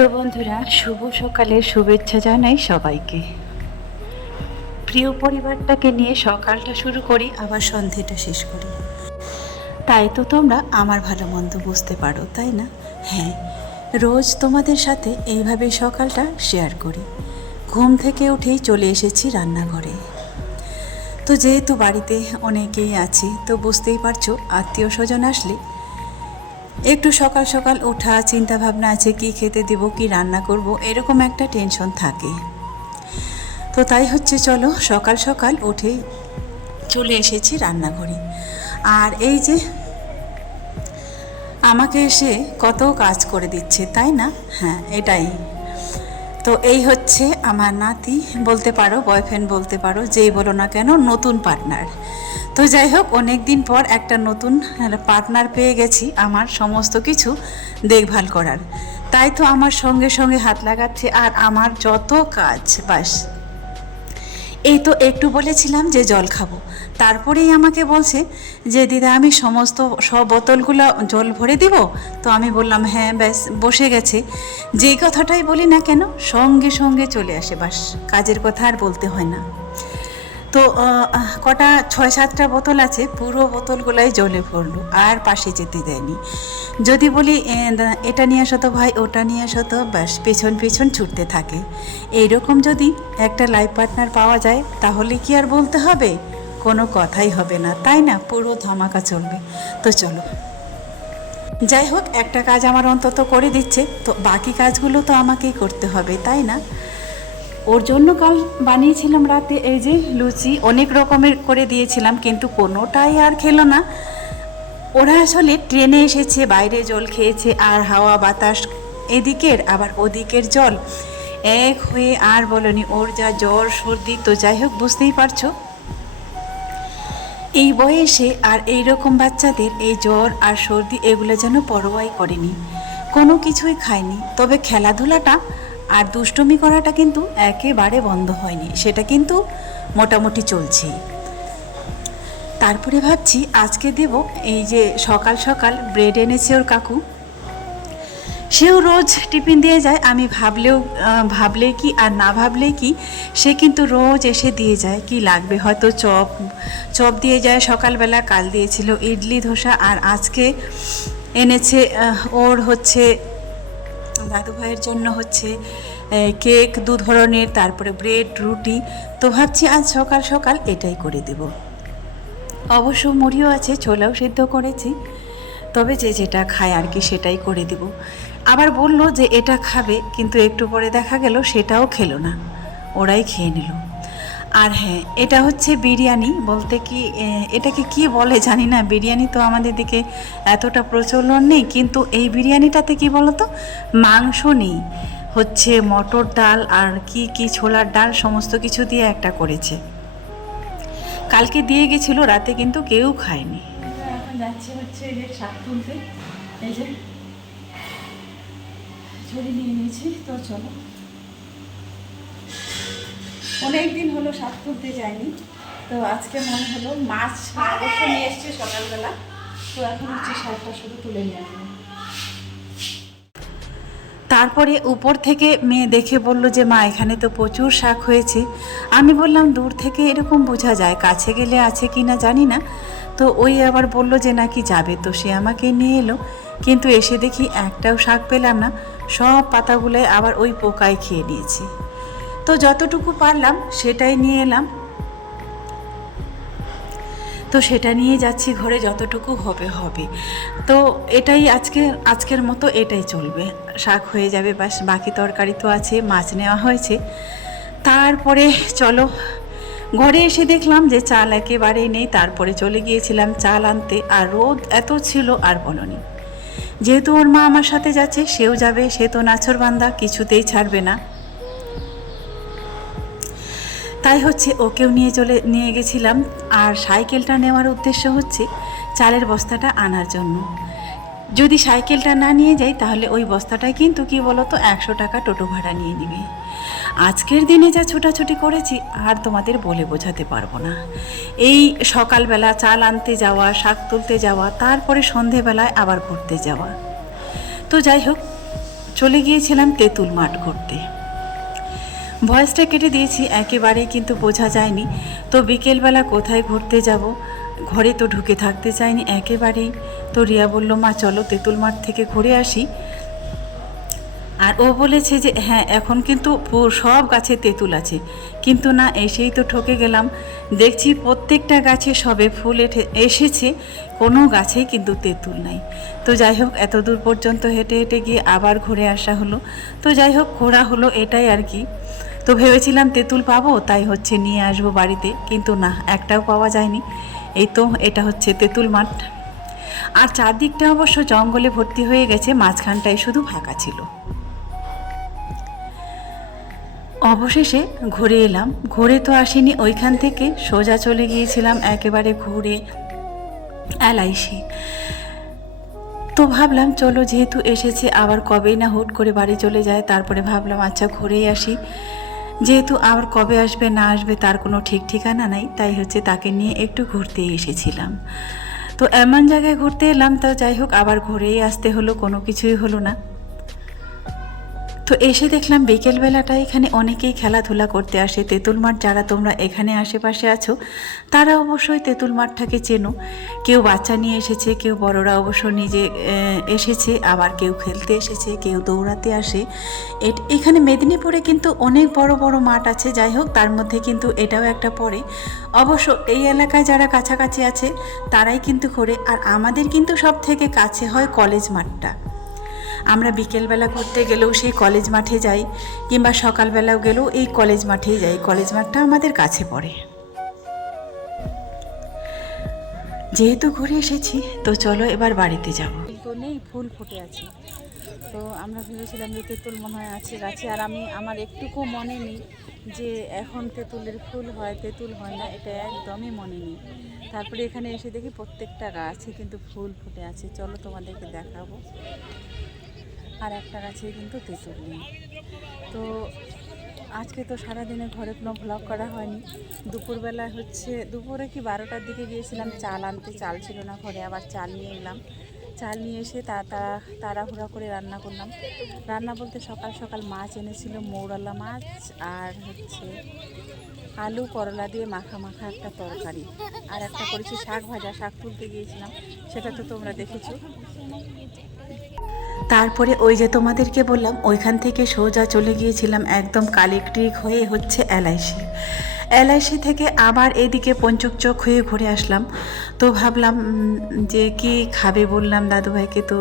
তো বন্ধুরা, শুভ সকালের শুভেচ্ছা জানাই সবাইকে। প্রিয় পরিবারটাকে নিয়ে সকালটা শুরু করি, আবার সন্ধেটা শেষ করি। তাই তো তোমরা আমার ভালো মন্দ বুঝতে পারো, তাই না? হ্যাঁ রোজ তোমাদের সাথে এইভাবে সকালটা শেয়ার করি। ঘুম থেকে উঠেই চলে এসেছি রান্নাঘরে। তো যেহেতু বাড়িতে অনেকেই আছি, তো বুঝতেই পারছ আত্মীয় স্বজন আসলে একটু সকাল সকাল ওঠা চিন্তা ভাবনা আছে কি খেতে দেব, কি রান্না করব, এরকম একটা টেনশন থাকে। তো তাই হচ্ছে চলো সকাল সকাল উঠে চলে এসেছি রান্নাঘরে। আর এই যে আমাকে এসে কত কাজ করে দিচ্ছে, তাই না? হ্যাঁ এটাই। তো এই হচ্ছে আমার নাতি, বলতে পারো বয়ফ্রেন্ড বলতে পারো, যেই বলো না কেন, নতুন পার্টনার তো যাই হোক অনেক দিন পর একটা নতুন পার্টনার পেয়ে গেছি আমার সমস্ত কিছু দেখভাল করার। তাই তো আমার সঙ্গে সঙ্গে হাত লাগাচ্ছে আর আমার যত কাজ, বাস। এই তো একটু বলেছিলাম যে জল খাব। তারপরেই আমাকে বলছে যে, দিদা, আমি সমস্ত সব বোতলগুলো জল ভরে দিব? তো আমি বললাম হ্যাঁ ব্যাস, বসে গেছে। যেই কথাটাই বলি না কেন, সঙ্গে সঙ্গে চলে আসে। বাস, কাজের কথা আর বলতে হয় না। তো কটা, ছয়, সাতটা বোতল আছে, পুরো বোতলগুলাই জলে ভরলো আর পাশে যেতে দেয়নি। যদি বলি এটা নিয়ে আসো তো ভাই, ওটা নিয়ে আসো তো, ব্যাস, পেছন পেছন ছুটতে থাকে। এইরকম যদি একটা লাইফ পার্টনার পাওয়া যায়, তাহলে কি আর বলতে হবে? কোনো কথাই হবে না, তাই না? পুরো ধামাকা চলবে। তো চলো। যাই হোক, একটা কাজ আমার অন্তত করে দিচ্ছে, তো বাকি কাজগুলো তো আমাকেই করতে হবে, তাই না? ওর জন্য কাল বানিয়েছিলাম রাতে, এই যে লুচি, অনেক রকমের করে দিয়েছিলাম, কিন্তু কোনোটাই আর খেলো না। ওরা আসলে ট্রেনে এসেছে, বাইরে জল খেয়েছে, আর হাওয়া, বাতাস, এদিকের, আবার ওদিকের জল। এক হয়ে আর বলনি, ওর যা জ্বর, সর্দি, তো যাই হোক, বুঝতেই পারছ। এই বয়সে আর এই রকম বাচ্চাদের এই জ্বর আর সর্দি, এগুলো যেন পরোয়াই করেনি। কোনো কিছুই খায়নি। তবে খেলাধুলাটা আর দুষ্টমি করাটা কিন্তু একেবারে বন্ধ হয়নি, সেটা কিন্তু মোটামুটি চলছেই তারপরে ভাবছি আজকে দেব এই যে সকাল সকাল ব্রেড এনেছে ওর কাকু। সেও রোজ টিফিন দিয়ে যায়, আমি ভাবলেও ভাবলে কি আর না ভাবলে কি, সে কিন্তু রোজ এসে দিয়ে যায়, কি লাগবে? হয়তো চপ চপ দিয়ে যায়, সকালবেলা কাল দিয়েছিল, ইডলি, ধোসা, আর আজকে এনেছে ওর হচ্ছে দাদু ভাইয়ের জন্য হচ্ছে কেক দু ধরনের, তারপরে ব্রেড, রুটি। তো ভাবছি আজ সকাল সকাল এটাই করে দেব। অবশ্য মুড়িও আছে, ছোলাও সিদ্ধ করেছি, তবে যে যেটা খায় আর কি সেটাই করে দিব। আবার বলল যে এটা খাবে, কিন্তু একটু পরে দেখা গেল সেটাও খেলো না। ওরাই খেয়ে নিল। আর হ্যাঁ এটা হচ্ছে বিরিয়ানি বলতে কি এটাকে কি বলে জানি না, বিরিয়ানি তো আমাদের দিকে এতটা প্রচলন নেই, কিন্তু এই বিরিয়ানিটাতে কি বলতো, মাংস নেই, হচ্ছে মটর ডাল আর কি কি ছোলার ডাল সমস্ত কিছু দিয়ে একটা করেছে। কালকে দিয়ে গেছিল, রাতে কিন্তু কেউ খায়নি। এখন যাচ্ছে হচ্ছে তো চলো। অনেক দিন হলো শাক তুলতে যাইনি। তো আজকে মনে হলো মাছ অবশ্য নিয়ে এসছে সকালবেলা। তো এখন হচ্ছে শাকটা শুধু তুলে নিয়ে আসব। তারপরে উপর থেকে মেয়ে দেখে বলল যে, মা, এখানে তো প্রচুর শাক হয়েছে। আমি বললাম, দূর থেকে এরকম বোঝা যায়, কাছে গেলে আছে কি না জানি না। তো ওই আবার বলল যে, নাকি যাবে? তো সে আমাকে নিয়ে এলো। কিন্তু এসে দেখি একটাও শাক পেলাম না, সব পাতাগুলোয় আবার ওই পোকায় খেয়ে নিয়েছে। তো যতটুকু পারলাম সেটাই নিয়ে এলাম। তো সেটা নিয়ে যাচ্ছি ঘরে যতটুকু হবে হবে। তো এটাই আজকে, আজকের মতো এটাই চলবে। শাক হয়ে যাবে, বাস বাকি তরকারি তো আছে, মাছ নেওয়া হয়েছে। তারপরে চলো, ঘরে এসে দেখলাম যে চাল একেবারেই নেই, তারপরে চলে গিয়েছিলাম চাল আনতে। আর রোদ এত ছিল আর বলনি। যেহেতু ওর মা আমার সাথে যাচ্ছে, সেও যাবে, সে তো নাছর বান্দা, কিছুতেই ছাড়বে না। তাই হচ্ছে ওকেও নিয়ে চলে, নিয়ে গেছিলাম। আর সাইকেলটা নেওয়ার উদ্দেশ্য হচ্ছে চালের বস্তাটা আনার জন্য। যদি সাইকেলটা না নিয়ে যাই, তাহলে ওই বস্তাটায় কিন্তু কি বলতো, একশো টাকা টোটো ভাড়া নিয়ে নিবে। আজকের দিনে যা ছোটাছুটি করেছি, আর তোমাদের বলে বোঝাতে পারব না। এই সকালবেলা চাল আনতে যাওয়া, শাক তুলতে যাওয়া, তারপরে সন্ধেবেলায় আবার ঘুরতে যাওয়া। তো যাই হোক, চলে গিয়েছিলাম তেঁতুল মাঠ ঘুরতে। ভয়েসটা কেটে দিয়েছি, একেবারেই কিন্তু বোঝা যায়নি। তো বিকেলবেলা কোথায় ঘুরতে যাব? ঘরে তো ঢুকে থাকতে চাইনি একেবারেই। তো রিয়া বলল, মা, চলো তেঁতুল মাঠ থেকে ঘুরে আসি। আর ও বলেছে যে হ্যাঁ এখন কিন্তু সব গাছে তেঁতুল আছে। কিন্তু না, এসেই তো ঠকে গেলাম। দেখছি প্রত্যেকটা গাছে সবে ফুল এসেছে। কোনো গাছেই কিন্তু তেঁতুল নাই। তো যাই হোক এত দূর পর্যন্ত হেঁটে হেঁটে গিয়ে আবার ঘুরে আসা হলো। তো যাই হোক, ঘোরা হলো এটাই আর কি। তো ভেবেছিলাম তেঁতুল পাবো, তাই হচ্ছে নিয়ে আসব বাড়িতে, কিন্তু না, একটাও পাওয়া যায়নি। এই তো, এটা হচ্ছে তেঁতুল মাঠ। আর চারদিকটা অবশ্য জঙ্গলে ভর্তি হয়ে গেছে, মাঝখানটায় শুধু ফাঁকা ছিল। অবশেষে ঘুরে এলাম। ঘুরে তো আসিনি, ওইখান থেকে সোজা চলে গিয়েছিলাম একেবারে ঘুরে এলআইসি তো ভাবলাম, চলো যেহেতু এসেছে, আবার কবেই না হুট করে বাড়ি চলে যায় তারপরে ভাবলাম আচ্ছা ঘুরেই আসি। যেহেতু আবার কবে আসবে, না আসবে তার কোনো ঠিক ঠিকানা নাই, তাই হচ্ছে তাকে নিয়ে একটু ঘুরতে এসেছিলাম। তো এমন জায়গায় ঘুরতে এলাম, তা যাই হোক আবার ঘুরেই আসতে হলো, কোনো কিছুই হলো না। তো এসে দেখলাম বিকেলবেলাটা এখানে অনেকেই খেলাধুলা করতে আসে। তেঁতুল মাঠ যারা তোমরা এখানে আশেপাশে আছো, তারা অবশ্যই তেঁতুল মাঠটাকে চেনো। কেউ বাচ্চা নিয়ে এসেছে, কেউ বড়রা অবশ্য নিজে এসেছে, আবার কেউ খেলতে এসেছে, কেউ দৌড়াতে আসে। এখানে মেদিনীপুরে কিন্তু অনেক বড় বড় মাঠ আছে, যাই হোক, তার মধ্যে কিন্তু এটাও একটা পড়ে অবশ্য এই এলাকায় যারা কাছাকাছি আছে, তারাই কিন্তু করে আর আমাদের কিন্তু সব থেকে কাছে হয় কলেজ মাঠটা। আমরা বিকেলবেলা ঘুরতে গেলেও সেই কলেজ মাঠে যাই, কিংবা সকালবেলাও গেলেও এই কলেজ মাঠেই যাই। কলেজ মাঠটা আমাদের কাছে পড়ে। যেহেতু ঘুরে এসেছি, তো চলো এবার বাড়িতে যাব। তো নেই, ফুল ফুটে আছে। তো আমরা ভেবেছিলাম যে তেঁতুল মনে হয় আছে গাছে, আর আমি, আমার একটুকু মনে নেই যে এখন তেঁতুলের ফুল হয়, তেঁতুল হয় না, এটা একদমই মনে নেই। তারপরে এখানে এসে দেখি প্রত্যেকটা গাছে কিন্তু ফুল ফুটে আছে। চলো তোমাদেরকে দেখাবো। আর একটা গাছে কিন্তু তেঁতুল নেই। তো আজকে তো সারাদিনে ঘরে কোনো ভ্লগ করা হয়নি। দুপুরবেলা হচ্ছে, দুপুরে কি বারোটার দিকে গিয়েছিলাম, চাল আনতে, চাল ছিল না ঘরে, আবার চাল নিয়ে এলাম। চাল নিয়ে এসে তা তাড়া তাড়াহুড়া করে রান্না করলাম। রান্না বলতে সকাল সকাল মাছ এনেছিল, মৌরালা মাছ আর হচ্ছে আলু, করলা দিয়ে মাখা মাখা একটা তরকারি। আর একটা করেছি শাক ভাজা, শাক তুলতে গিয়েছিলাম, সেটা তো তোমরা দেখেছ। তারপরে ওই যে তোমাদেরকে বললাম, ওইখান থেকে সোজা চলে গিয়েছিলাম একদম কালেকট্রিক হয়ে হচ্ছে এলআইসি। এলআইসি থেকে আবার এদিকে পঞ্চুক চোখ হয়ে ঘুরে আসলাম। তো ভাবলাম যে কি খাবে বললাম দাদুভাইকে। তো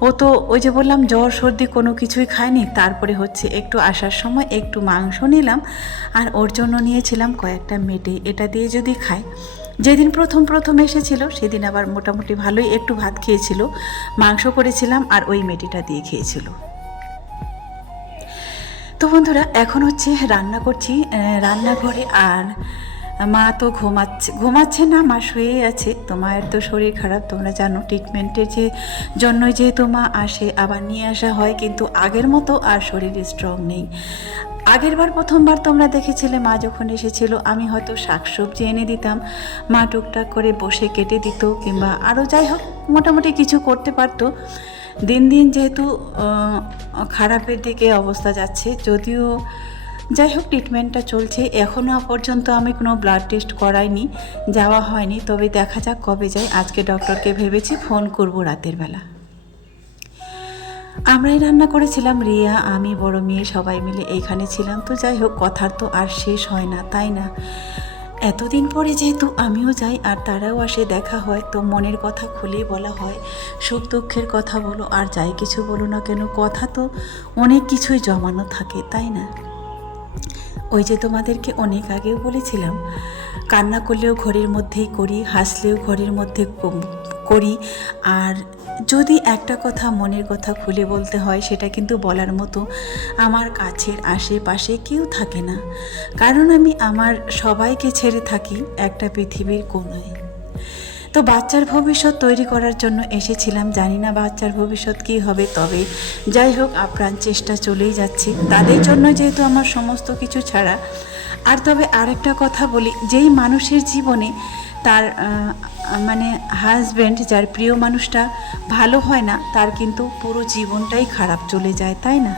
ও তো ওই যে বললাম, জ্বর, সর্দি কোনো কিছুই খায়নি। তারপরে হচ্ছে একটু আসার সময় একটু মাংস নিলাম। আর ওর জন্য নিয়েছিলাম কয়েকটা মেটে। এটা দিয়ে যদি খায় যেদিন প্রথম প্রথম এসেছিল, সেদিন আবার মোটামুটি ভালোই একটু ভাত খেয়েছিল, মাংস করেছিলাম আর ওই মেটিটা দিয়ে খেয়েছিল। তো বন্ধুরা, এখন হচ্ছে রান্না করছি রান্নাঘরে আর মা তো ঘুমাচ্ছে ঘুমাচ্ছে না, মা শুয়েই আছে। তো মায়ের তো শরীর খারাপ, তোমরা জানো ট্রিটমেন্টের যে জন্যই যেহেতু মা আসে, আবার নিয়ে আসা হয়, কিন্তু আগের মতো আর শরীর স্ট্রং নেই। আগেরবার, প্রথমবার তোমরা দেখেছিলে, মা যখন এসেছিল, আমি হয়তো শাকসবজি এনে দিতাম। মা টুকটাক করে বসে কেটে দিত, কিংবা আরও যাই হোক, মোটামুটি কিছু করতে পারতো। দিন দিন যেহেতু খারাপের দিকে অবস্থা যাচ্ছে, যদিও যাই হোক ট্রিটমেন্টটা চলছে। এখনও পর্যন্ত আমি কোনো ব্লাড টেস্ট করাইনি, যাওয়া হয়নি। তবে দেখা যাক কবে যাই। আজকে ডক্টরকে ভেবেছি ফোন করব রাতের বেলা। আমরাই রান্না করেছিলাম, রিয়া, আমি, বড় মেয়ে, সবাই মিলে এইখানে ছিলাম। তো যাই হোক কথার তো আর শেষ হয় না, তাই না? এতদিন পরে যেহেতু আমিও যাই আর তারাও আসে, দেখা হয়, তো মনের কথা খুলেই বলা হয়, সুখ দুঃখের কথা বলো, আর যাই কিছু বলো না কেন, কথা তো অনেক কিছুই জমানো থাকে, তাই না? ওই যে তোমাদেরকে অনেক আগেও বলেছিলাম, কান্না করলেও ঘরের মধ্যেই করি, হাসলেও ঘরের মধ্যে করি। আর যদি একটা কথা মনের কথা খুলে বলতে হয়, সেটা কিন্তু বলার মতো আমার কাছের আশেপাশে কেউ থাকে না। কারণ আমি আমার সবাইকে ছেড়ে থাকি একটা পৃথিবীর কোনায় তো বাচ্চার ভবিষ্যৎ তৈরি করার জন্য এসেছিলাম। জানি না বাচ্চার ভবিষ্যৎ কী হবে, তবে যাই হোক, আপ্রাণ চেষ্টা চলেই যাচ্ছে। তাদের জন্য যেহেতু আমার সমস্ত কিছু ছাড়া, আর তবে আরেকটা কথা বলি, যেই মানুষের জীবনে তার মানে হাজব্যান্ড যার প্রিয় মানুষটা ভালো হয় না, তার কিন্তু পুরো জীবনটাই খারাপ চলে যায়, তাই না?